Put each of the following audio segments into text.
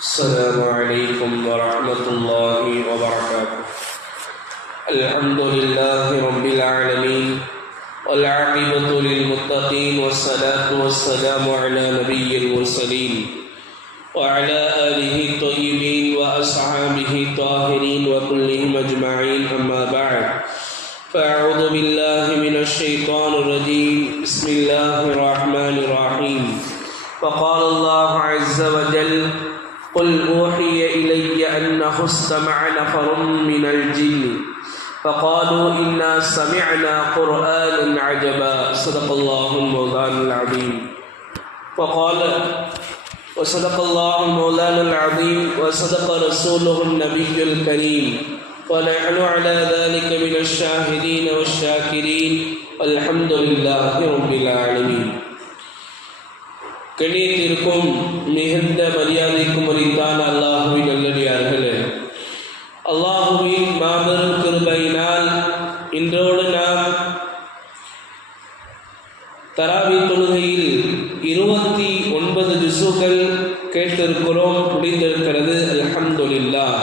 السلام عليكم ورحمة الله وبركاته. الحمد لله رب العالمين والعاقبة للمتقين والصلاة والسلام على نبي المرسلين وعلى آله الطيبين وأصحابه الطاهرين وكلهم أجمعين، أما بعد، فأعوذ بالله من الشيطان الرجيم. بسم الله الرحمن الرحيم. وقال الله عز وجل: قل أوحي إلي أنه استمع نفر من الجن فقالوا إنا سمعنا قرآنا عجبا. صدق الله مولانا العظيم. وصدق الله مولانا العظيم وصدق رسوله النبي الكريم، ونحن على ذلك من الشاهدين والشاكرين، والحمد لله رب العالمين. கண்ணியத்திற்கும் மிகுந்த மரியாதைக்கும் உரித்தான அல்லாஹுவின் நல்லடியார்களே, அல்லாஹுவின் மாபெரும் கிருபையினால் இன்றோடு நாம் தராவி தொழுகையில் 29 ஜுஸுகள் கேட்டிருக்கிறோம், முடிந்திருக்கிறது. அல்ஹம்துலில்லாஹ்.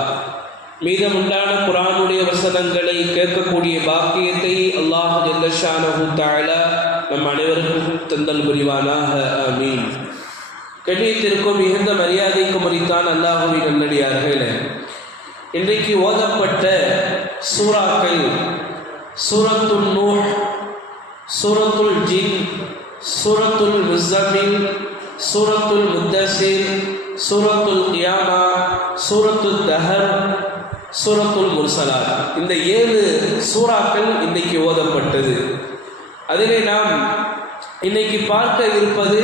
மீதமுண்டான குர்ஆனுடைய வசனங்களை கேட்கக்கூடிய பாக்கியத்தை அல்லாஹ் ஜல்ல ஷானஹு தஆலா நம் அனைவருக்கும் தந்தல் புரிவானாக. ஆமீன். கண்ணியத்திற்கும் மிகுந்த மரியாதைக்கும் உரித்தான அல்லாஹுவின் நல்லடியார்களே, இன்றைக்கு ஓதப்பட்ட சூறாக்கள் சூரத்துல் நூஹ், சூரத்துல் ஜின், சூரத்துல் முஸம்மில், சூரத்துல் முத்தஸிர், சூரத்துல் கியாமா, சூரத்துல் தஹர், சூரத்துல் முர்சலாத். இந்த 7 சூறாக்கள் இன்றைக்கு ஓதப்பட்டது. அதிலே நாம் இன்னைக்கு பார்க்க இருப்பது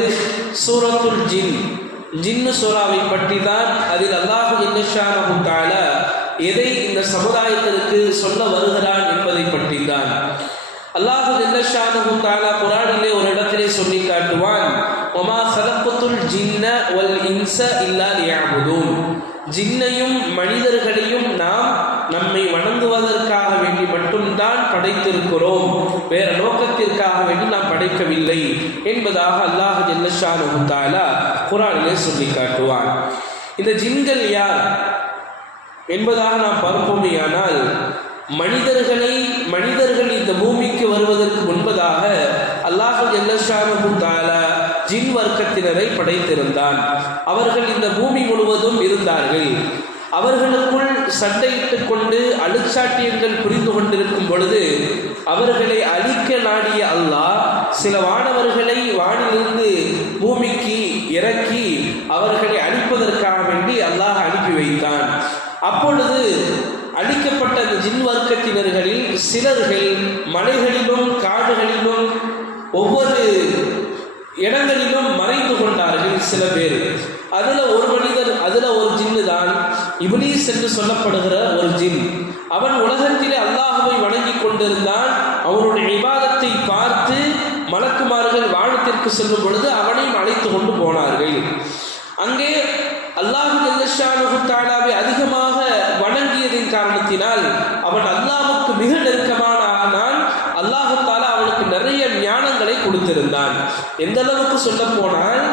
சூரத்துல் ஜின். ஜின்னு சூறாவை பற்றி தான். அதில் அல்லாஹ் ஜல்ல ஷானஹு தஆலா எதை இந்த சமுதாயத்திற்கு சொல்ல வருகிறான் என்பதை பற்றி தான். அல்லாஹ் ஜல்ல ஷானஹு தஆலா குர்ஆனிலே ஒரு இடத்திலே சொல்லி காட்டுவான்: வமா ஸலக்துல் ஜின்ன வல் இன்ஸ இல்லா லியஅபுதூன். ஜின்னையும் மனிதர்களையும் நாம் நம்மை வணங்குவதற்காக வேண்டி மட்டும்தான் படைத்திருக்கிறோம், வேற நோக்கத்திற்காக வேண்டி நாம் படைக்கவில்லை என்பதாக அல்லாஹ் ஜல்ல ஷானஹு தஆலா குர்ஆனிலே சொல்லி காட்டுவான். இந்த ஜின்கள் யார் என்பதாக நாம் பார்ப்போமேயானால், மனிதர்கள் இந்த பூமிக்கு வருவதற்கு முன்பதாக அல்லாஹ் ஜல்ல ஷானஹு தஆலா ஜின் வர்க்கத்தினரை படைத்திருந்தான். அவர்கள் இந்த பூமி முழுவதும் இருந்தார்கள். அவர்களுக்குள் சண்டையிட்டுக் கொண்டு அழுச்சாட்டியங்கள் புரிந்து கொண்டிருக்கும் பொழுது அவர்களை அழிக்க நாடிய அல்லாஹ் சில வானவர்களை வானிலிருந்து பூமிக்கு இறக்கி அவர்களை அழிப்பதற்காக வேண்டி அல்லாஹ் அனுப்பி வைத்தான். அப்பொழுது அழிக்கப்பட்ட அந்த ஜின் வர்க்கத்தினர்களில் சிலர்கள் மலைகளிலும் காடுகளிலும் ஒவ்வொரு இடங்களிலும் மறைந்து கொண்டார்கள். சில பேர், அதுல ஒரு மனிதர், அதுல ஒரு ஜின்னு தான் இப்லீஸ் என்று சொல்லப்படுகிற ஒரு ஜின். அவன் உலகத்திலே அல்லாஹுவை வணங்கி கொண்டிருந்தான். அவனுடைய இபாதத்தை பார்த்து மலக்குமார்கள் வானத்திற்கு செல்லும் பொழுது அவனையும் அழைத்து கொண்டு போனார்கள். அங்கே அல்லாஹ் ஜல்ல ஷானஹு தஆலாவை அதிகமாக வணங்கியதின் காரணத்தினால் அவன் அல்லாஹ்வுக்கு மிக நெருக்கமான ஆனான். அல்லாஹ் தஆலா அவனுக்கு நிறைய ஞானங்களை கொடுத்திருந்தான். எந்த அளவுக்கு சொல்ல போனால்,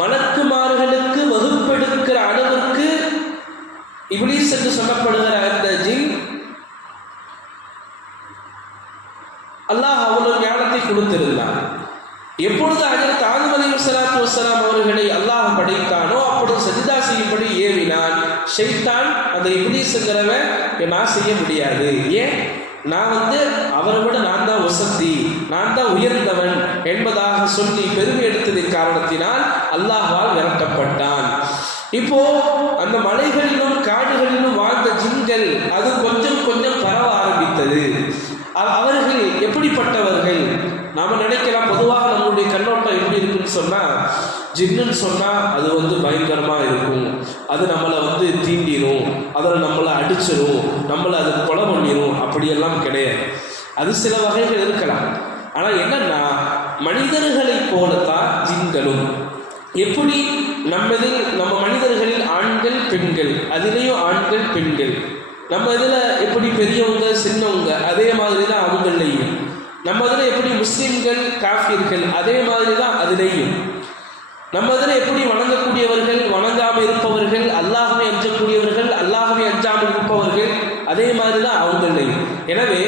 மலக்குமார்களுக்கு வகுப்பெடுக்கிற அளவுக்கு இப்லீஸ் என்று சொல்லப்படுகிற அந்த ஜின் அல்லாஹ் அவ்வளவு ஞானத்தை கொடுத்திருந்தான். எப்பொழுது ஹஜ்ரத் ஆதம் அலைஹிஸ்ஸலாத்து வஸ்ஸலாம் அவர்களை அல்லாஹ் படைத்தானோ அப்பொழுது சஜிதா செய்யும்படி ஏவினான். ஷைத்தான் அந்த இப்லீஸ்ங்கிறவன் நான் செய்ய முடியாது, ஏன், நான் அவரை விட நான் தான் வசதி, நான் தான் உயர்ந்தவன் என்பதாக சொல்லி பெருமை எடுத்ததின் காரணத்தினால் அல்லாஹ்வால் விரட்டப்பட்டான். இப்போ அந்த மலைகளிலும் காடுகளிலும் வாழ்ந்த ஜின்கள் அது கொஞ்சம் கொஞ்சம் பரவ ஆரம்பித்தது. அவர்கள் எப்படிப்பட்டவர்கள்? நாம நினைக்கலாம், பொதுவாக நம்மளுடைய கண்ணோட்டம் எப்படி இருக்குன்னு சொன்னா, ஜின்னுன்னு சொன்னா அது பயங்கரமா இருக்கும், அது நம்மளை தீண்டிரும், அதில் நம்மளை அடிச்சிடும், நம்மளை அது கொலை பண்ணிடும், அப்படியெல்லாம் கிடையாது. அது சில வகைகள் இருக்கலாம். ஆனா என்னன்னா, மனிதர்களை போலத்தான் ஜின்களும். எப்படி நம்ம மனிதர்களில் ஆண்கள் பெண்கள், அதிலேயும் ஆண்கள் பெண்கள், நம்ம இதில் எப்படி பெரியவங்க சின்னவங்க, அதே மாதிரி தான் அவங்களையும். நம்ம இதில் எப்படி முஸ்லிம்கள் காஃபிர்கள், அதே மாதிரி தான் அதிலேயும். நம்ம இதில் எப்படி வணங்கக்கூடியவர்கள், வணங்காமல் இருப்பவர்கள், அல்லாஹ்வை அஞ்சக்கூடியவர்கள், அல்லாஹ்வை அஞ்சாமல் இருப்பவர்கள், அதே மாதிரி தான் அவங்களையும். எனவே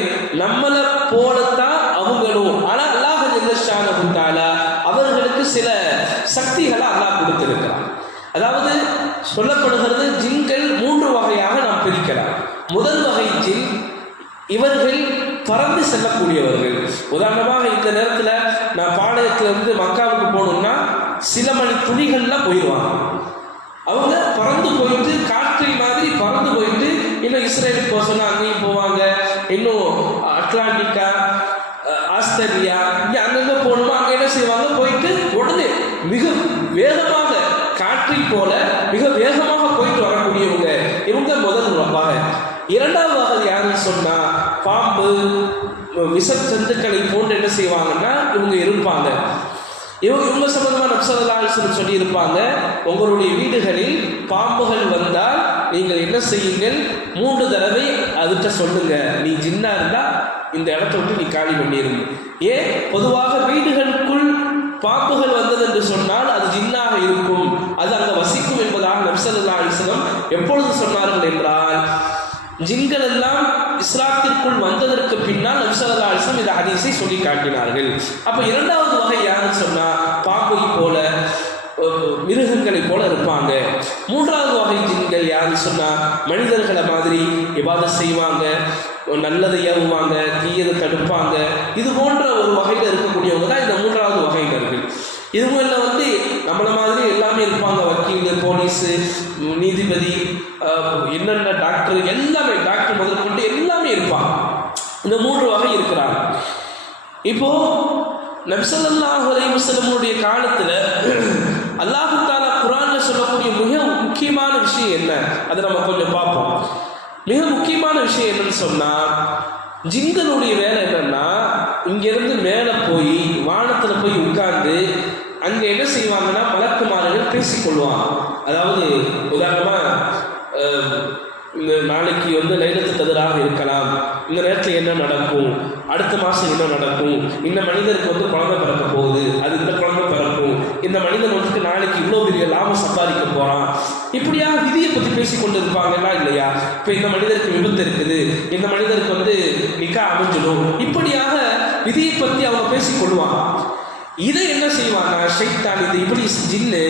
நம்மளை போலத்தான் அவங்களும். ஆனால் அல்லாஹ் ஜல்லஷானஹு தஆலா அவர்களுக்கு சில சக்திகளை அல்லாஹ் கொடுத்திருக்கிறான். அதாவது சொல்லப்படுகிறது, ஜின்கள் 3 வகையாக நாம் பிரிக்கலாம். முதல் வகை ஜின், இவர்கள் பறந்து செல்லக்கூடியவர்கள். உதாரணமாக இந்த நேரத்தில் நான் பாளையத்திலிருந்து மக்காவுக்கு போகணும்னா சில மணி துணிகள்லாம் போயிடுவாங்க. அவங்க பறந்து போயிட்டு காற்றில் மாதிரி பறந்து போயிட்டு இன்னும் இஸ்ரேலுக்கு போக சொன்னால் அங்கேயும் போவாங்க. இன்னும் அட்லாண்டிக்கா, ஆஸ்திரேலியா, இங்கே அங்கங்கே போகணுமா அங்கே என்ன செய்வாங்க, போயிட்டு உடனே மிக வேகமாக காற்றில் போல மிக வேகமாக போயிட்டு வரக்கூடியவங்க. இவங்க முதல் வகை. இரண்டாவது வகை யாருன்னு சொன்னா, பாம்பு, விஷ ஜந்துக்களை போன்று என்ன செய்வாங்கன்னா இவங்க இருப்பாங்க. இவங்க சம்பந்தமா நபி ஸல்லல்லாஹு அலைஹி வஸல்லம் சொல்லி இருப்பாங்க, உங்களுடைய வீடுகளில் பாம்புகள் வந்தால் நீங்கள் என்ன செய்யுங்கள், 3 தடவை அதுகிட்ட சொல்லுங்க, நீ ஜின்னா இருந்தா இந்த இடத்த விட்டு நீ காலி பண்ணிருங்க. ஏன், பொதுவாக வீடுகளுக்குள் பாம்புகள் வந்தது என்று சொன்னால் அது ஜின்னாக இருக்கும், அது அங்க வசிக்கும் என்பதாக நபி ஸல்லல்லாஹு அலைஹி வஸல்லம் எப்பொழுது சொன்னார்கள் என்றால், ஜின்கள் எல்லாம் இஸ்லாத்திற்குள் வந்ததற்கு பின்னால் நபி ஸல்லல்லாஹு அலைஹி வஸல்லம் இந்த ஹதீஸை சொல்லி காட்டினார்கள். அப்ப இரண்டாவது வகை யாருன்னு சொன்னா, பாம்பை போல மிருகங்களை போல இருப்பாங்க. மூன்றாவது வகை ஜின்கள் யாருன்னு சொன்னா, மனிதர்களை மாதிரி இபாதத் செய்வாங்க, நல்லதை ஏவுவாங்க, தீயதை தடுப்பாங்க. இது போன்ற ஒரு வகையில் இருக்கக்கூடியவங்க தான் இந்த மூன்றாவது வகையினர்கள். இதுவும் நம்மளை மாதிரி எல்லாமே இருப்பாங்க, வக்கீல், போலீஸு, நீதிபதி, என்னென்ன டாக்டர், எல்லாமே டாக்டர் முதற்கொண்டு எல்லாமே இருப்பாங்க. இந்த 3 வகை இருக்கிறாங்க. இப்போ நபி ஸல்லல்லாஹு அலைஹி வஸல்லமுடைய காலத்துல அல்லாஹ் தஆலா குர்ஆன்ல சொல்லக்கூடிய மிக முக்கியமான விஷயம் என்ன, அதை நம்ம கொஞ்சம் பார்ப்போம். மிக முக்கியமான விஷயம் என்னன்னு சொன்னா, ஜின்களுடைய வேலை என்னன்னா, இங்கிருந்து மேலே போய் வானத்துல போய் உட்கார்ந்து அங்க என்ன செய்வாங்கன்னா மலக்குமார்கள் பேசிக்கொள்வாங்க. அதாவது உதாரணமா இந்த நாளைக்கு லைலத்துல் கத்ராக இருக்கலாம், இந்த நேரத்தில் என்ன நடக்கும், அடுத்த மாதம் என்ன நடக்கும், இந்த மனிதருக்கு குழந்தை பிறக்க போகுது, அது இந்த குழந்தை பிறக்கும், இந்த மனிதன் நாளைக்கு இவ்வளோ பெரிய லாபம் சம்பாதிக்க போகிறான், இப்படியாக விதியை பற்றி பேசி கொண்டு இருப்பாங்களா இல்லையா? இப்போ இந்த மனிதருக்கு விபத்து இருக்குது, இந்த மனிதருக்கு நிக்கா அமைஞ்சிடும், இப்படியாக விதியை பற்றி அவங்க பேசிக்கொள்வாங்க. இதை என்ன செய்வாங்க, ஷைத்தான், இந்த இப்லீஸ் ஜின்னு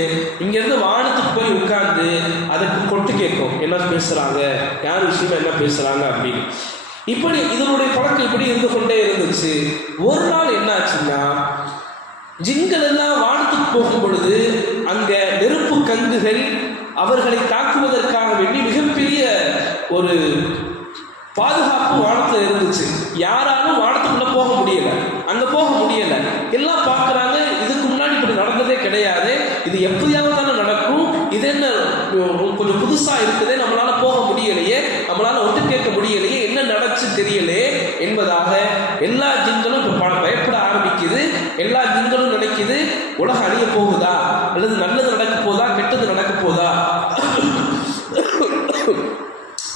இங்கேருந்து வானத்துக்கு போய் உட்கார்ந்து அதுக்கு கொட்டு கேட்கும், என்ன பேசுகிறாங்க, யார் விஷயமா என்ன பேசுகிறாங்க அப்படின்னு. இப்படி இதனுடைய பழக்கம் இப்படி இருந்து கொண்டே இருந்துச்சு. ஒரு நாள் என்ன ஆச்சுன்னா, ஜின்கள் எல்லாம் வானத்துக்கு போகும் பொழுது அங்க நெருப்பு கங்குகள் அவர்களை தாக்குவதற்காக வேண்டி மிகப்பெரிய ஒரு பாதுகாப்பு வானத்துல இருந்துச்சு. யாராலும் வானத்துக்குள்ள போக முடியல, அங்க போக முடியல. எல்லாம் பார்க்கறாங்க, இதுக்கு முன்னாடி இப்படி நடந்ததே கிடையாது, இது எப்படியாவது தானே நடக்கும், இது என்ன கொஞ்சம் புதுசா இருக்குதே, நம்மளால போக முடியலையே, நம்மளால ஒட்டு கேட்க முடியலையே, என்ன நடச்சு தெரியலையே என்பதாக எல்லா ஜின்களும் இப்ப பயப்பட ஆரம்பிக்குது. எல்லா ஜின்களும் நினைக்குது, உலகம் அழிய போகுதா, அல்லது நல்லது நடக்க போதா, கெட்டது நடக்க போதா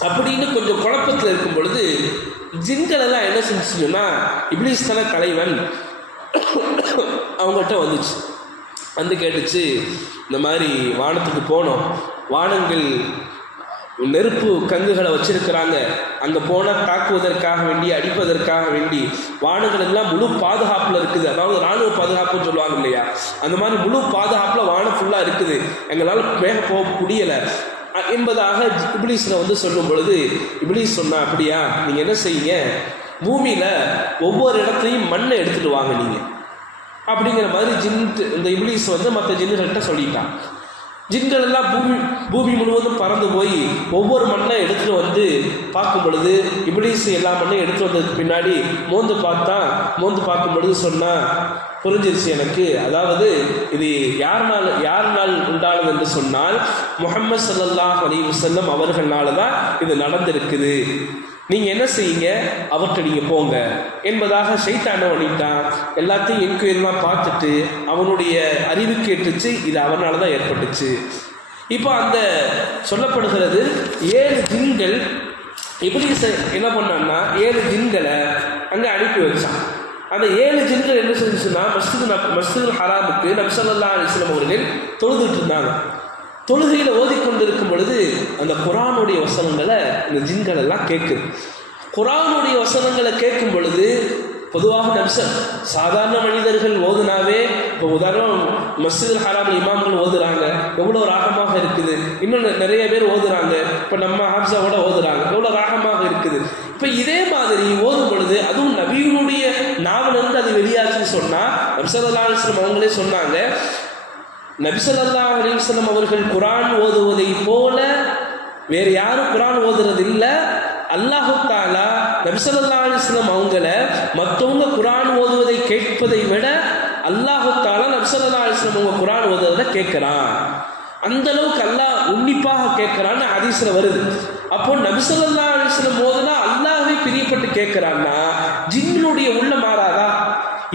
அப்படின்னு கொஞ்சம் குழப்பத்தில் இருக்கும் பொழுது ஜின்கள் எல்லாம் என்ன செஞ்சுன்னா, இப்லீஸ் தானே தலைவன், அவங்கள்ட்ட வந்துச்சு. கேட்டுச்சு, இந்த மாதிரி வானத்துக்கு போனோம், வானங்கள் நெருப்பு கங்குகளை வச்சிருக்கிறாங்க, அங்கே போனால் தாக்குவதற்காக வேண்டி, அடிப்பதற்காக வேண்டி வானங்கள் எல்லாம் முழு பாதுகாப்பில் இருக்குது. அதாவது இராணுவ பாதுகாப்புன்னு சொல்லுவாங்க இல்லையா, அந்த மாதிரி முழு பாதுகாப்பில் வானம் ஃபுல்லாக இருக்குது, எங்களால் மேக போக முடியலை என்பதாக இப்லீஸ்ல சொல்லும் பொழுது இப்லீஸ் சொன்னா, அப்படியா, நீங்க என்ன செய்யுங்க, பூமியில ஒவ்வொரு இடத்துலையும் மண்ணை எடுத்துட்டு வாங்க நீங்க அப்படிங்கிற மாதிரி இந்த இப்லீஸ் மற்ற ஜின்னுகள்கிட்ட சொல்லிட்டான். ஜின்கள் எல்லாம் பூமி முழுவதும் பறந்து போய் ஒவ்வொரு மண்ணை எடுத்துட்டு பார்க்கும் பொழுது இப்லீஸ் எல்லா மண்ணையும் எடுத்து வந்ததுக்கு பின்னாடி மோந்து பார்க்கும் பொழுது சொன்னா, புரிஞ்சிருச்சு எனக்கு, அதாவது இது யாருனால் உண்டானது என்று சொன்னால் முஹம்மது ஸல்லல்லாஹு அலைஹி வஸல்லம் அவர்களால தான் இது நடந்திருக்குது, நீங்க என்ன செய்யுங்க, அவர்கிட்ட நீங்க போங்க என்பதாக ஷைத்தான பண்ணிட்டான். எல்லாத்தையும் என்கொயரிலாம் பார்த்துட்டு அவனுடைய அறிவு கேட்டுச்சு, இது அவனால தான் ஏற்பட்டுச்சு. இப்போ அந்த சொல்லப்படுகிறது 7 ஜின்கள் இப்லீஸ் என்ன பண்ணான்னா 7 ஜின்களை அங்கே அனுப்பி வச்சான். அந்த 7 ஜின்கள் என்ன செஞ்சுச்சுன்னா மஸ்ஜிதுல் ஹராமுக்கு நபி ஸல்லல்லாஹு அலைஹி வஸல்லம் அவர்கள் தொழுதுட்டு இருந்தாங்க. தொழுகையில் ஓதிக்கொண்டிருக்கும் பொழுது அந்த குர்ஆனுடைய வசனங்களை இந்த ஜின்கள் எல்லாம் கேட்குது. குர்ஆனுடைய வசனங்களை கேட்கும் பொழுது பொதுவாக சாதாரண மனிதர்கள் ஓதுனாவே, இப்போ உதாரணம் மஸ்ஜிதுல் ஹராம் இமாம்கள் ஓதுறாங்க, எவ்வளோ ராகமாக இருக்குது. இன்னும் நிறைய பேர் ஓதுறாங்க, இப்போ நம்ம ஹாப்ஸாவோட ஓதுறாங்க, எவ்வளோ ராகமாக இருக்குது. இப்போ இதே மாதிரி ஓதும் பொழுது அதுவும் நபியினுடைய நாவிலிருந்து அது வெளியாச்சுன்னு சொன்னால், நபி ஸல்லல்லாஹு அலைஹி வஸல்லம் அவங்களே சொன்னாங்க, நபி ஸல்லல்லாஹு அலைஹி வஸல்லம் அவர்கள் குர்ஆன் ஓதுவதை போல வேறு யாரும் குர்ஆன் ஓதுறது இல்லை. அல்லாஹு தஆலா நபி ஸல்லல்லாஹு அலைஹி வஸல்லம் அவங்கள மற்றவங்க குர்ஆன் ஓதுவதை கேட்பதை விட அல்லாஹு தஆலா நபி ஸல்லல்லாஹு அலைஹி வஸல்லம் அவங்க குர்ஆன் ஓதுவதை கேட்கிறான். அந்த அளவுக்கு அல்லாஹ் உன்னிப்பாக கேட்கிறான்னு ஹதீஸ்ல வருது. அப்போ நபி ஸல்லல்லாஹு அலைஹி வஸல்லம் ஓதுனா அல்லாஹ்வே பிரியப்பட்டு கேட்கிறான்னா ஜின்னுடைய உள்ள மாறாதா?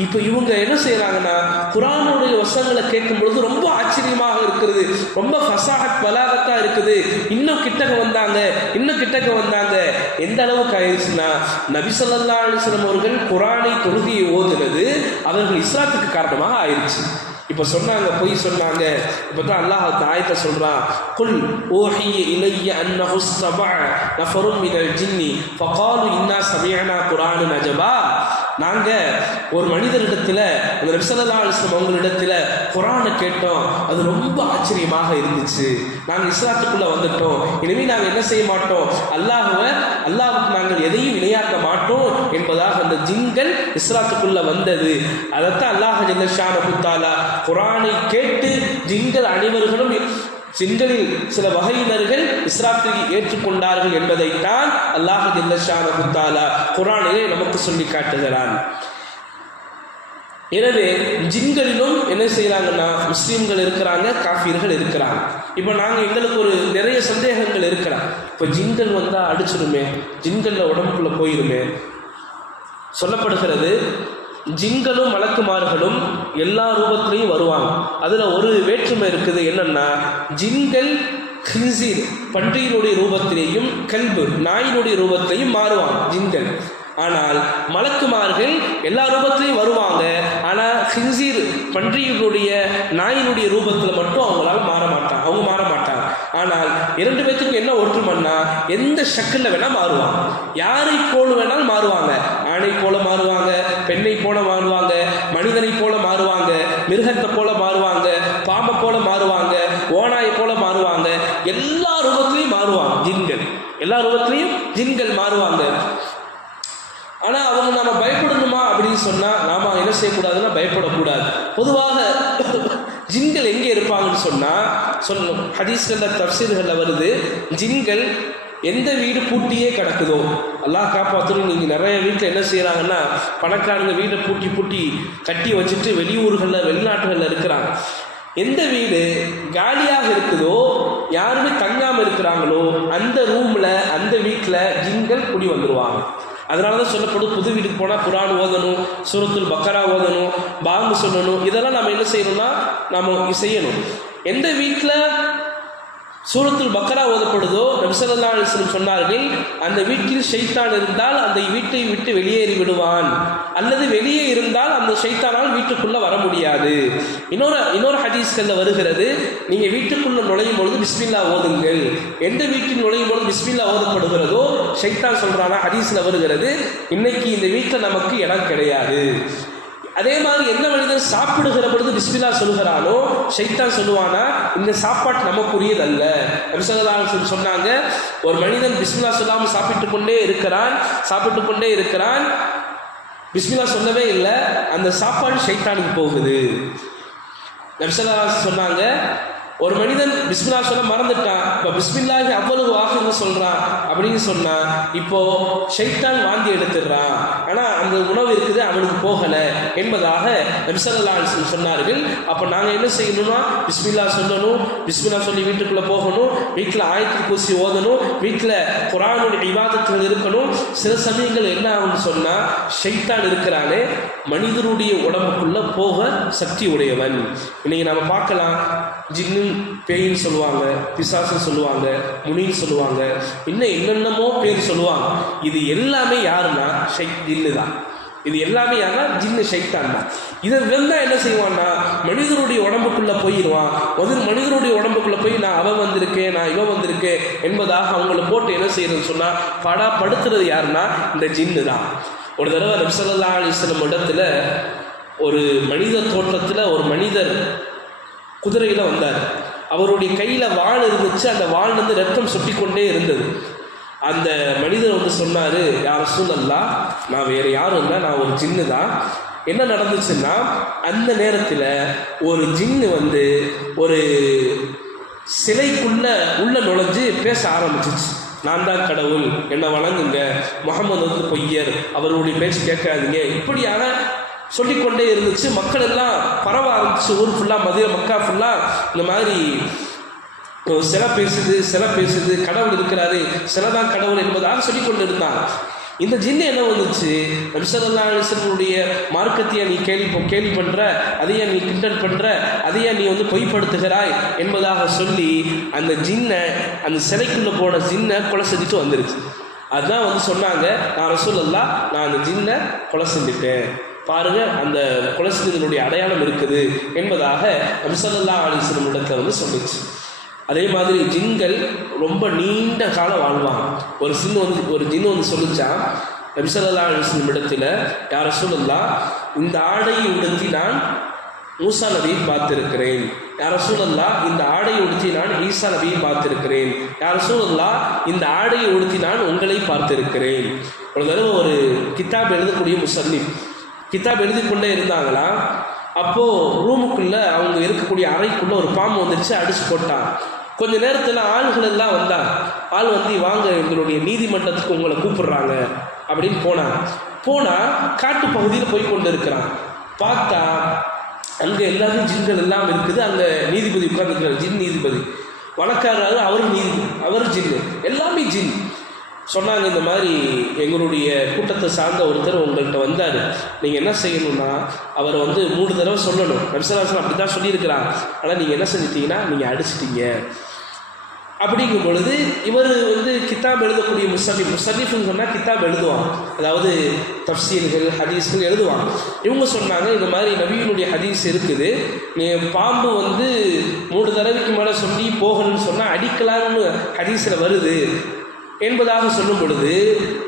இப்போ இவங்க என்ன செய்யறாங்கன்னா குர்ஆனுடைய வசனங்களை கேட்கும் பொழுது ரொம்ப ஆச்சரியமாக இருக்கிறது, ரொம்ப ஃபஸாஹத் பலாகத்தா இருக்குது. இன்னும் கிட்டக்க வந்தாங்க. எந்த அளவுக்கு ஆயிடுச்சுன்னா நபி ஸல்லல்லாஹு அலைஹி வஸல்லம் அவர்கள் குர்ஆனை தொழுகையை ஓதுனது அவர்கள் இஸ்லாத்துக்கு காரணமாக ஆயிடுச்சு. இப்போ சொன்னாங்க, பொய் சொன்னாங்க. இப்போ தான் அல்லாஹ் ஆயத்தை சொல்றான், குல் ஊஹிய இலைய அன்னஹு ஸபஅ நஃபரும் மினல் ஜின்னி ஃபகாலு இன்னா சமிஅனா குர்ஆனன் அஜபா. நாங்கள் ஒரு மனிதரிடத்தில் அந்த நபி ஸல்லல்லாஹு அலைஹி வஸல்லம் அவங்களிடத்தில் குர்ஆனை கேட்டோம், அது ரொம்ப ஆச்சரியமாக இருந்துச்சு, நாங்கள் இஸ்லாத்துக்குள்ளே வந்துட்டோம், இனிமேல் நாங்கள் என்ன செய்ய மாட்டோம், அல்லாஹ்வுக்கு நாங்கள் எதையும் இணையாக்க மாட்டோம் என்பதாக அந்த ஜின்கள் இஸ்லாத்துக்குள்ளே வந்தது. அதைத்தான் அல்லாஹ் ஜல்ல ஷானஹு தஆலா குர்ஆனை கேட்டு ஜின்கள் அனைவர்களும் ஜின்களில் சில வகையினர்கள் இஸ்லாத்தை ஏற்றுக்கொண்டார்கள் என்பதைத்தான் அல்லாஹ் ஜல்ல ஷானஹு தஆலா குர்ஆனிலே நமக்கு சொல்லி காட்டுகிறான். எனவே ஜின்களிலும் என்ன செய்யறாங்கன்னா முஸ்லீம்கள் இருக்கிறாங்க, காஃபிர்கள் இருக்கிறாங்க. இப்போ எங்களுக்கு ஒரு நிறைய சந்தேகங்கள் இருக்கிறாங்க. இப்போ ஜின்கள் வந்தால் அடிச்சிருமே, ஜின்களில் உடம்புக்குள்ளே போயிருமே. சொல்லப்படுகிறது ஜின்களும் மலக்குமார்களும் எல்லா ரூபத்திலையும் வருவாங்க. அதில் ஒரு வேற்றுமை இருக்குது. என்னன்னா, ஜின்கள் ஹின்சீர் பன்றியினுடைய ரூபத்திலேயும் கல்பு நாயினுடைய ரூபத்திலையும் மாறுவாங்க ஜின்கள். ஆனால் மலக்குமார்கள் எல்லா ரூபத்திலையும் வருவாங்க. ஆனால் ஹின்சீர் பன்றியினுடைய நாயினுடைய ரூபத்தில் மட்டும் அவங்க மாற மாட்டாங்க. ஆனால் 2 பேத்துக்கும் என்ன ஒற்றுமைன்னா, எந்த ஷக்கில் வேணால் மாறுவாங்க, யாரை போல வேணாலும் மாறுவாங்க. ஆணை போல மாறுவாங்க, பெண்ணை போல மாறுவாங்க, மனிதனை போல மாறுவாங்க, மிருகத்தை போல மாறுவாங்க, பாம்பை போல மாறுவாங்க, ஓனாயை போல மாறுவாங்க. எல்லா ரூபத்திலையும் மாறுவாங்க ஜின்கள், எல்லா ரூபத்திலையும் ஜின்கள் மாறுவாங்க. ஆனால் அவங்க நாம பயப்படணுமா அப்படின்னு சொன்னால் நாம என்ன செய்யக்கூடாதுன்னா பயப்படக்கூடாது. பொதுவாக ஜின்கள் எங்கே இருப்பாங்கன்னு சொல்லணும். ஹதீஸ்களில் தஃப்சீர்களில் வருது, ஜின்கள் எந்த வீடு பூட்டியே கிடக்குதோ, அல்லாஹ் காப்பாற்றணும். நீங்கள் நிறைய வீட்டில் என்ன செய்கிறாங்கன்னா, பணக்காரங்க வீட்டை பூட்டி கட்டி வச்சுட்டு வெளியூர்களில் வெளிநாட்டுகளில் இருக்கிறாங்க. எந்த வீடு காலியாக இருக்குதோ, யாருமே தங்காமல் இருக்கிறாங்களோ, அந்த ரூமில் அந்த வீட்டில் ஜின்கள் குடி வந்துடுவாங்க. அதனால தான் சொல்லப்படும், புது வீட்டுக்கு போனால் குர்ஆன் ஓதணும், சூரத்துல் பக்கரா ஓதணும், பாங்கு சொல்லணும். இதெல்லாம் நம்ம என்ன செய்யணும்னா நம்ம செய்யணும். எந்த வீட்டில் சூரத்துல் பக்கரா ஓதப்படுதோ நபி ஸல்லல்லாஹு அலைஹி வஸல்லம் சொன்னார்கள், அந்த வீட்டில் ஷைத்தான் இருந்தால் அந்த வீட்டை விட்டு வெளியேறி விடுவான், அல்லது வெளியே இருந்தால் அந்த ஷைத்தானால் வீட்டுக்குள்ளே வர முடியாது. இன்னொரு ஹதீஸ்களில் வருகிறது, நீங்கள் வீட்டுக்குள்ளே நுழையும் பொழுது பிஸ்மில்லா ஓதுங்கள். எந்த வீட்டில் நுழையும் பொழுது பிஸ்மில்லா ஓதப்படுகிறதோ ஷைத்தான் சொல்கிறானா, ஹதீஸில் வருகிறது, இன்னைக்கு இந்த வீட்டில் நமக்கு இடம் கிடையாது. அதே மாதிரி எந்த மனிதன் சாப்பிடுகிற பொழுது பிஸ்மில்லா சொல்கிறானோ ஷைத்தான் சொல்லுவானா, இந்த சாப்பாட்டு நமக்குரியதல்ல. நபி ஸல்லல்லாஹு அலைஹி வஸல்லம் சொன்னாங்க, ஒரு மனிதன் பிஸ்மில்லா சொல்லாமல் சாப்பிட்டு கொண்டே இருக்கிறான், பிஸ்மில்லா சொல்லவே இல்லை, அந்த சாப்பாடு ஷைத்தானுக்கு போகுது. நபி ஸல்லல்லாஹு அலைஹி வஸல்லம் சொன்னாங்க, ஒரு மனிதன் பிஸ்மில்லா சொல்ல மறந்துட்டான், இப்போ பிஸ்மில்லாஹி அவ்வளவு ஆகுன்னு சொல்கிறான் அப்படின்னு சொன்னான், இப்போ ஷைத்தான் வாந்தி எடுத்துடுறான், ஆனால் அந்த உணவு இருக்குது அவனுக்கு போகலை என்பதாக நபி ஸல்லல்லாஹு அலைஹி வஸல்லம் சொன்னார்கள். அப்போ நாங்கள் என்ன செய்யணும்னா பிஸ்மில்லா சொல்லணும், பிஸ்மில்லா சொல்லி வீட்டுக்குள்ளே போகணும், வீட்டில் ஆயத்துல் குர்சி ஓதணும், வீட்டில் குர்ஆனுடைய இபாதத்துகள் இருக்கணும். சில சமயங்கள் என்ன ஆகும்னு சொன்னால், ஷைத்தான் இருக்கிறானே மனிதனுடைய உடம்புக்குள்ளே போக சக்தி உடையவன். இன்னைக்கு நம்ம பார்க்கலாம், ஜின்னு பேயின்னு சொல்லுவாங்க, பிசாசுன்னு சொல்லுவாங்க, முனின்னு சொல்லுவாங்க, இன்னும் என்னென்னமோ பேர் சொல்லுவாங்க. இது எல்லாமே யாருன்னா ஜின்னு தான். இது எல்லாமே யாருன்னா ஜின்னு ஷைத்தான் தான். இதை வந்தா என்ன செய்வான்னா மனிதனுடைய உடம்புக்குள்ள போயிடுவான். மனிதனுடைய உடம்புக்குள்ள போய் நான் அவன் வந்திருக்கேன், நான் இவன் வந்திருக்கேன் என்பதாக அவங்கள போட்டு என்ன செய்யறதுன்னு சொன்னா படுத்துறது யாருன்னா இந்த ஜின்னு தான். ஒரு தடவை நபி ஸல்லல்லாஹு அலைஹி வஸல்லம் இடத்துல ஒரு மனித தோற்றத்துல ஒரு மனிதர் குதிரையில வந்தார். அவருடைய கையில வாள் இருந்துச்சு. அந்த வாள் ரத்தம் சொட்டி கொண்டே இருந்தது. அந்த மனிதர் சொன்னாரு, யா ரசூலல்லாஹ், நான் வேற யாரும் இல்லை, நான் ஒரு ஜின்னு தான். என்ன நடந்துச்சுன்னா அந்த நேரத்தில் ஒரு ஜின்னு ஒரு சிலைக்குள்ள உள்ள நுழைஞ்சு பேச ஆரம்பிச்சிச்சு. நான் தான் கடவுள், என்னை வணங்குங்க, முகமது பொய்யர், அவருடைய பேச்சு கேட்காதீங்க, இப்படியாக சொல்லிக்கொண்டே இருந்துச்சு. மக்கள் எல்லாம் பரவ ஆரம்பிச்சு. ஊர் ஃபுல்லாக மக்கா ஃபுல்லாக இந்த மாதிரி சிலை பேசுது, கடவுள் இருக்கிறாரு, சிலை தான் கடவுள் என்பதாக சொல்லிக்கொண்டு இருந்தாங்க. இந்த ஜின்னு என்ன வந்துச்சு, நபி ஸல்லல்லாஹு அலைஹி வஸல்லம் மார்க்கத்தையே நீ கேலி பண்ற, அதையே நீ கிண்டல் பண்ற, அதையே நீ பொய்ப்படுத்துகிறாய் என்பதாக சொல்லி அந்த ஜின்னை, அந்த சிலைக்குள்ள போன ஜின்னை கொலை செஞ்சுட்டு வந்துருச்சு. அதுதான் சொன்னாங்க, நான் ரசூலுல்லாஹ், நான் அந்த ஜின்னை கொலை செஞ்சுட்டேன், பாருங்க அந்த கொலை செஞ்சதனுடைய அடையாளம் இருக்குது என்பதாக நபி ஸல்லல்லாஹு அலைஹி வஸல்லம் இடத்துல சொல்லிச்சு. அதே மாதிரி ஜின்கள் ரொம்ப நீண்ட காலம் வாழ்வாங்க. ஒரு ஜின்னு சொல்லிச்சா நபி ஸல்லல்லாஹு அலைஹி வஸல்லம் இடத்துல, யா ரசூலல்லாஹ், இந்த ஆடையை உடுத்தி நான் மூசா நபியை பார்த்திருக்கிறேன், யா ரசூலல்லாஹ், இந்த ஆடையை உடுத்தி நான் ஈசா நபியை பார்த்திருக்கிறேன், யா ரசூலல்லாஹ், இந்த ஆடையை உடுத்தி நான் உங்களை பார்த்திருக்கிறேன். ஒரு தடவை ஒரு கிதாப் எழுதக்கூடிய முஸன்னிஃப் கிதாப் எழுதி கொண்டே இருந்தாங்களா. அப்போது ரூமுக்குள்ள அவங்க இருக்கக்கூடிய அறைக்குள்ள ஒரு பாம்பு வந்துருச்சு, அடிச்சு போட்டான். கொஞ்ச நேரத்தில் ஆள்கள் எல்லாம் வந்தாங்க. ஆள் வாங்க, எங்களுடைய நீதிமன்றத்துக்கு உங்களை கூப்பிடுறாங்க அப்படின்னு போனால் காட்டு பகுதியில் போய் கொண்டு இருக்கிறான். பார்த்தா அங்கே எல்லாமே ஜின்கள் எல்லாம் இருக்குது. அங்கே நீதிபதி உட்கார்ந்துருக்கிறார், ஜின் நீதிபதி வழக்காடுறாரு, அவர் ஜின்னு, எல்லாமே ஜின். சொன்னாங்க, இந்த மாதிரி எங்களுடைய கூட்டத்தை சார்ந்த ஒருத்தர் உங்கள்கிட்ட வந்தார், நீங்கள் என்ன செய்யணும்னா அவரை 3 தடவை சொல்லணும். நபி ஸல்லல்லாஹு அலைஹி வஸல்லம் அப்படி தான் சொல்லியிருக்கிறாங்க. ஆனால் நீங்கள் என்ன செஞ்சிட்டீங்கன்னா நீங்கள் அடிச்சிட்டீங்க. அப்படிங்கும் பொழுது இவர் கிதாப் எழுதக்கூடிய முஸன்னிஃப்னு சொன்னால் கிதாப் எழுதுவாங்க, அதாவது தஃப்சீர்கள் ஹதீஸ்கள் எழுதுவாங்க. இவங்க சொன்னாங்க, இந்த மாதிரி நபியினுடைய ஹதீஸ் இருக்குது, நீ பாம்பு 3 தடவைக்கு மேலே சொல்லி போகணும்னு சொன்னால் அடிக்கலாம்னு ஹதீஸில் வருது என்பதாக சொல்லும் பொழுது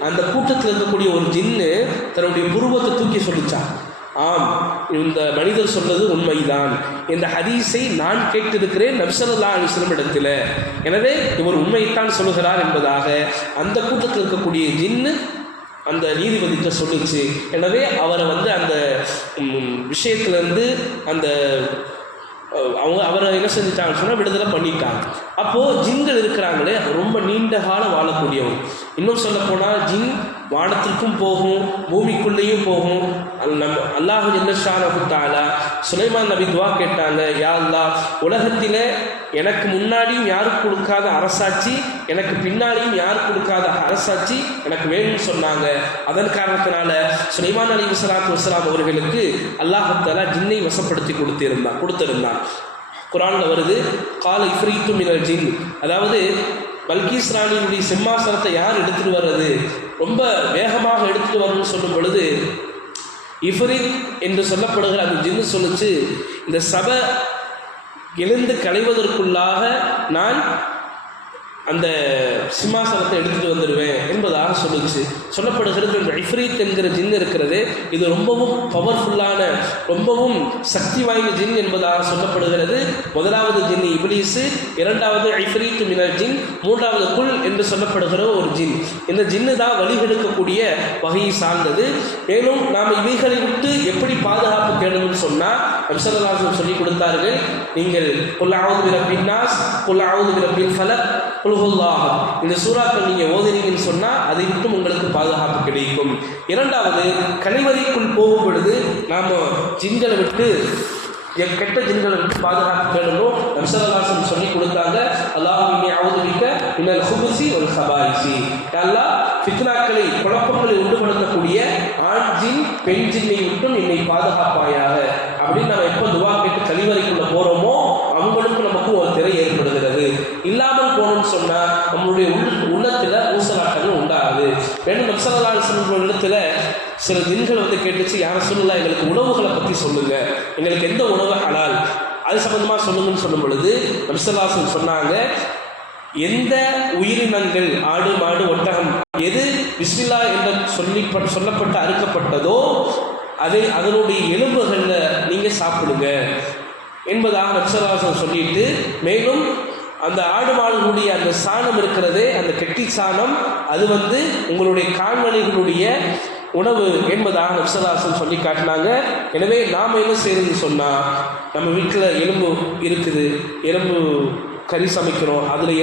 அந்த கூட்டத்தில் இருக்கக்கூடிய ஒரு ஜின்னு தன்னுடைய புருவத்தை தூக்கி சொல்லிச்சான், ஆம், இந்த மனிதர் சொல்வது உண்மைதான், இந்த ஹதீஸை நான் கேட்டிருக்கிறேன் நபி ஸல்லல்லாஹு அலைஹி வஸல்லம் இடத்துல, எனவே இவர் உண்மையைத்தான் சொல்லுகிறார் என்பதாக அந்த கூட்டத்தில் இருக்கக்கூடிய ஜின்னு அந்த நீதிபதிகிட்ட சொல்லிச்சு. எனவே அவரை அந்த விஷயத்திலேருந்து அவரை என்ன செஞ்சுட்டாங்கன்னு சொன்னால் விடுதலை பண்ணிட்டாங்க. அப்போது ஜின்கள் இருக்கிறாங்களே ரொம்ப நீண்ட காலம் வாழக்கூடியவங்க. இன்னும் சொல்ல போனால் ஜின் வானத்திற்கும் போகும், பூமிக்குள்ளேயும் போகும். அல்லாஹ் ஜல்ல ஷானஹு தஆலா சுலைமான் நபி துவா கேட்டாங்க, யா அல்லாஹ், உலகத்தில் எனக்கு முன்னாடியும் யாருக்கு கொடுக்காத அரசாட்சி, எனக்கு பின்னாடியும் யாருக்கு கொடுக்காத அரசாட்சி எனக்கு வேணும்னு சொன்னாங்க. அதன் காரணத்தினால சுலைமான் அலைஹிஸ்ஸலாத்து வஸ்ஸலாம் அவர்களுக்கு அல்லாஹ் தஆலா ஜின்னை வசப்படுத்தி கொடுத்திருந்தான். குர்ஆனில் வருது, கால இஃப்ரீத்து மினல் ஜின், அதாவது பல்கீஸ் ராணியினுடைய சிம்மாசனத்தை யார் எடுத்துகிட்டு வர்றது, ரொம்ப வேகமாக எடுத்துகிட்டு வரணும்னு சொல்லும் பொழுது இஃப்ரீத் என்று சொல்லப்படுகிற அந்த ஜின்னு சொல்லிச்சு, இந்த சபை எழுந்து களைவதற்குள்ளாக நான் அந்த சிம்மாசனத்தை எடுத்துகிட்டு வந்துடுவேன் என்பதாக சொல்லிச்சு. சொல்லப்படுகிறது இந்த இஃப்ரீத் என்கிற ஜின் இருக்கிறது, இது ரொம்பவும் பவர்ஃபுல்லான, ரொம்பவும் சக்தி வாய்ந்த ஜின் என்பதாக சொல்லப்படுகிறது. முதலாவது ஜின் இப்லீஸு, இரண்டாவது இஃப்ரீத் மினல் ஜின், மூன்றாவது குல் என்று சொல்லப்படுகிற ஒரு ஜின். இந்த ஜின்னு தான் வழிகெடுக்கக்கூடிய வகையை சார்ந்தது. மேலும் நாம் இவைகளை விட்டு எப்படி பாதுகாப்பு தேடணும்னு சொன்னால் நபி ஸல்லல்லாஹு அலைஹி வஸல்லம் சொல்லிக் கொடுத்தார்கள், நீங்கள் குல் அஊது பிரப்பின் நாஸ், குல் அஊது பிரப்பில் ஃபலக், குல்ஹுல்லாஹ், இந்த சூறாக்கள் நீங்கள் ஓதினீங்கன்னு சொன்னால் அதை விட்டும் உங்களுக்கு பாதுகாப்பு கிடைக்கும். இரண்டாவது, கழிவறைக்குள் போகும் பொழுது நாம் ஜின்களை விட்டு, கெட்ட ஜின்களை விட்டு பாதுகாப்பு தேடணும். நபி ஸல்லல்லாஹு அலைஹி வஸல்லம் சொல்லி கொடுத்தாங்க, அல்லாஹும்ம இன்னி அஊது பிக்க மினல் ஹுபுஸி வல் ஹபாயிஸி, அல்லாஹ் ஃபித்னாக்களை, குழப்பங்களை உண்டுபடுத்தக்கூடிய ஆண் ஜின் பெண் ஜின்னை விட்டும் என்னை பாதுகாப்பாயாக அப்படின்னு நம்ம எப்போ துவா கேட்டு கழிவறைக்குள்ள போகிறோமோ அவங்களுக்கும் நமக்கும் ஒரு திரை ஏற்படுகிறது. இல்லாமல் போனோம்னு சொன்னால் நம்மளுடைய உள்ளத்தில் ஊசலாட்டங்கள் உண்டாகுது. வேணும் நபிஸல்லல்லாஹு அலைஹி வஸல்லம் இடத்துல சில தின்கள் வந்து கேட்டுச்சு, யார சொல்லலாம் எங்களுக்கு உணவுகளை பற்றி சொல்லுங்க, எங்களுக்கு எந்த உணவு ஹலால் அது சம்பந்தமாக சொல்லுங்கன்னு சொல்லும் பொழுது நபிஸல்லல்லாஹு அலைஹி வஸல்லம் சொன்னாங்க, எந்த உயிரினங்கள் ஆடு மாடு ஒட்டகம் எது பிஸ்மில்லா என்று சொல்லப்பட்டு அறுக்கப்பட்டதோ அதை அதனுடைய எலும்புகளில் நீங்கள் சாப்பிடுங்க என்பதாக நபிஸல்லல்லாஹு அலைஹி வஸல்லம் சொல்லிட்டு, மேலும் அந்த ஆடு மாடுகளுடைய அந்த சாணம் இருக்கிறதே, அந்த கெட்டி சாணம் அது வந்து உங்களுடைய கால்நடைகளுடைய உணவு என்பதாக நபிஸல்லல்லாஹு அலைஹி வஸல்லம் சொல்லி காட்டினாங்க. எனவே நாம் என்ன செய்யணும்னு சொன்னால், நம்ம வீட்டில் எலும்பு இருக்குது, எலும்பு கறி சமைக்கிறோம், அதில்